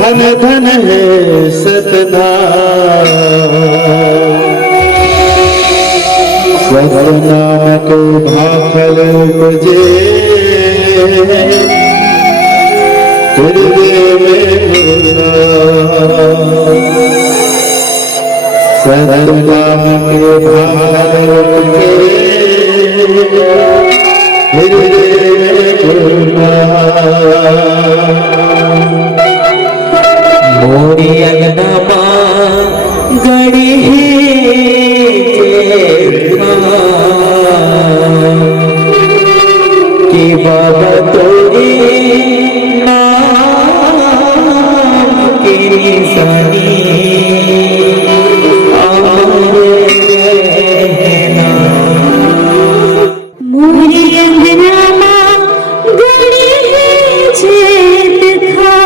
धन धन है सतनाम, सतनाम को भाखल उपजे हृदय में सतनाम के भाखल उपजे मोरी अंगना गड़ी कि बाबा तोरी नाम की निशानी मोरी अंगना गड़ी छेद खा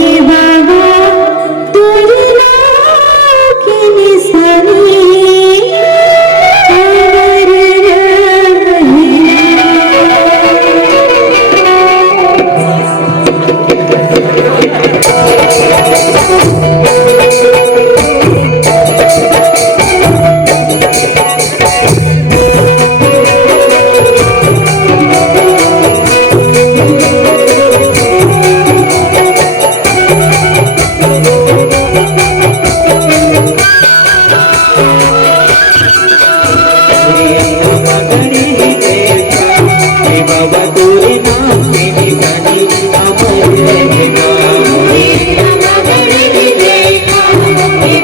ये बाबा तोरी नाम की निशानी अमर बाबा तोरे नाम की निशानी अमर रहना।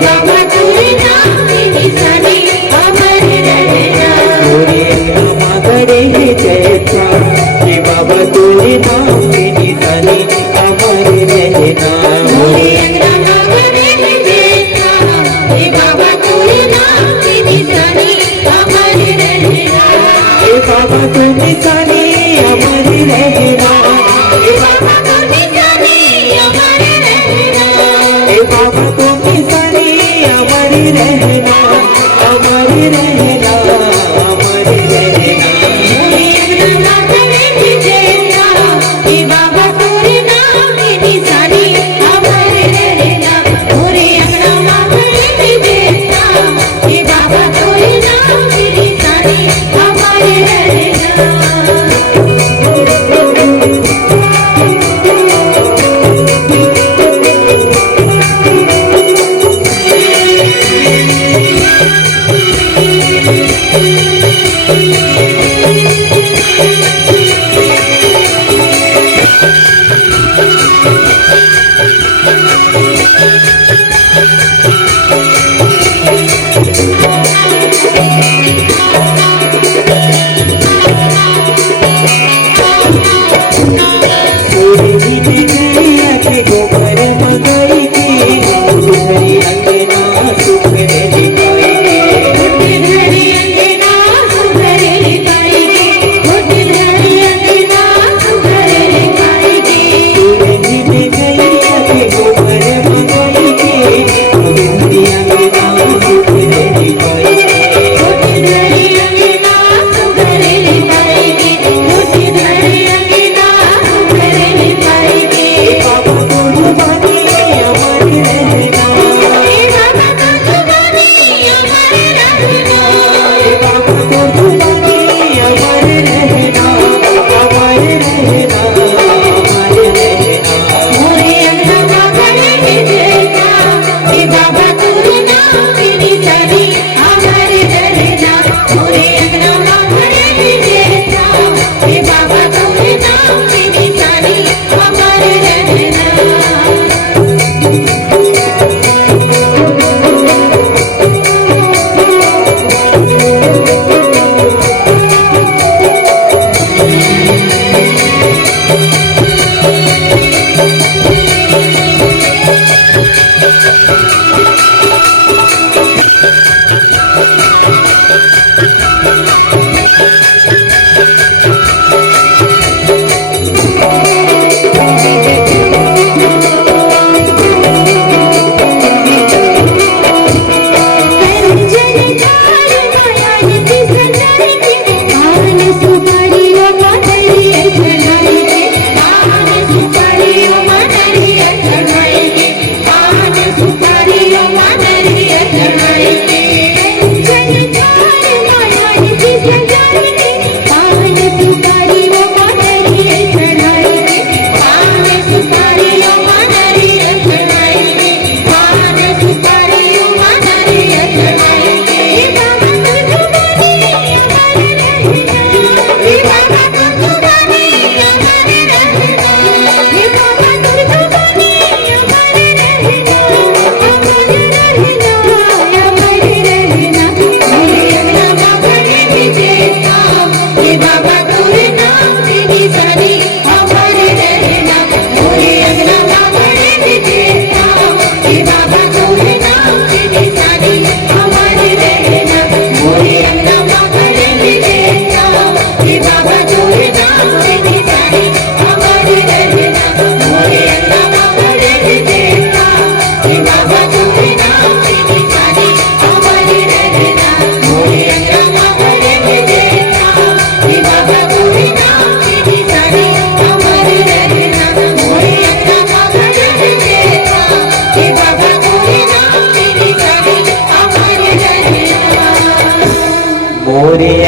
बाबा तोरे नाम की निशानी अमर रहना। मोरे नामा गड़े जैसा कि बाबा तोरे नाम की निशानी अमर रहना। मोरे नामा गड़े जैसा कि बाबा तोरे नाम की निशानी अमर रहना। ए बाबा तू निशानी अमर रहना। ए बाबा तू निशानी अमर रहना। ए बाबा तू निशानी अमर रहना, अमर रहना, अमर रहना। मोरे नामा गड़े जैसा कि बाबा तोरे नाम की निशानी अमर रहना। मोरे नामा गड़े जैसा कि बाबा तोरे नाम की निशानी अमर रहना।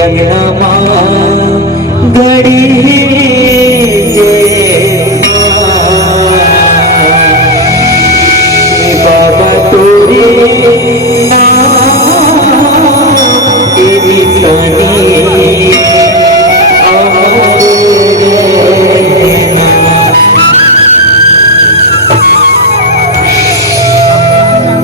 अंगनामा गड़ी जेठा बाबा तोरे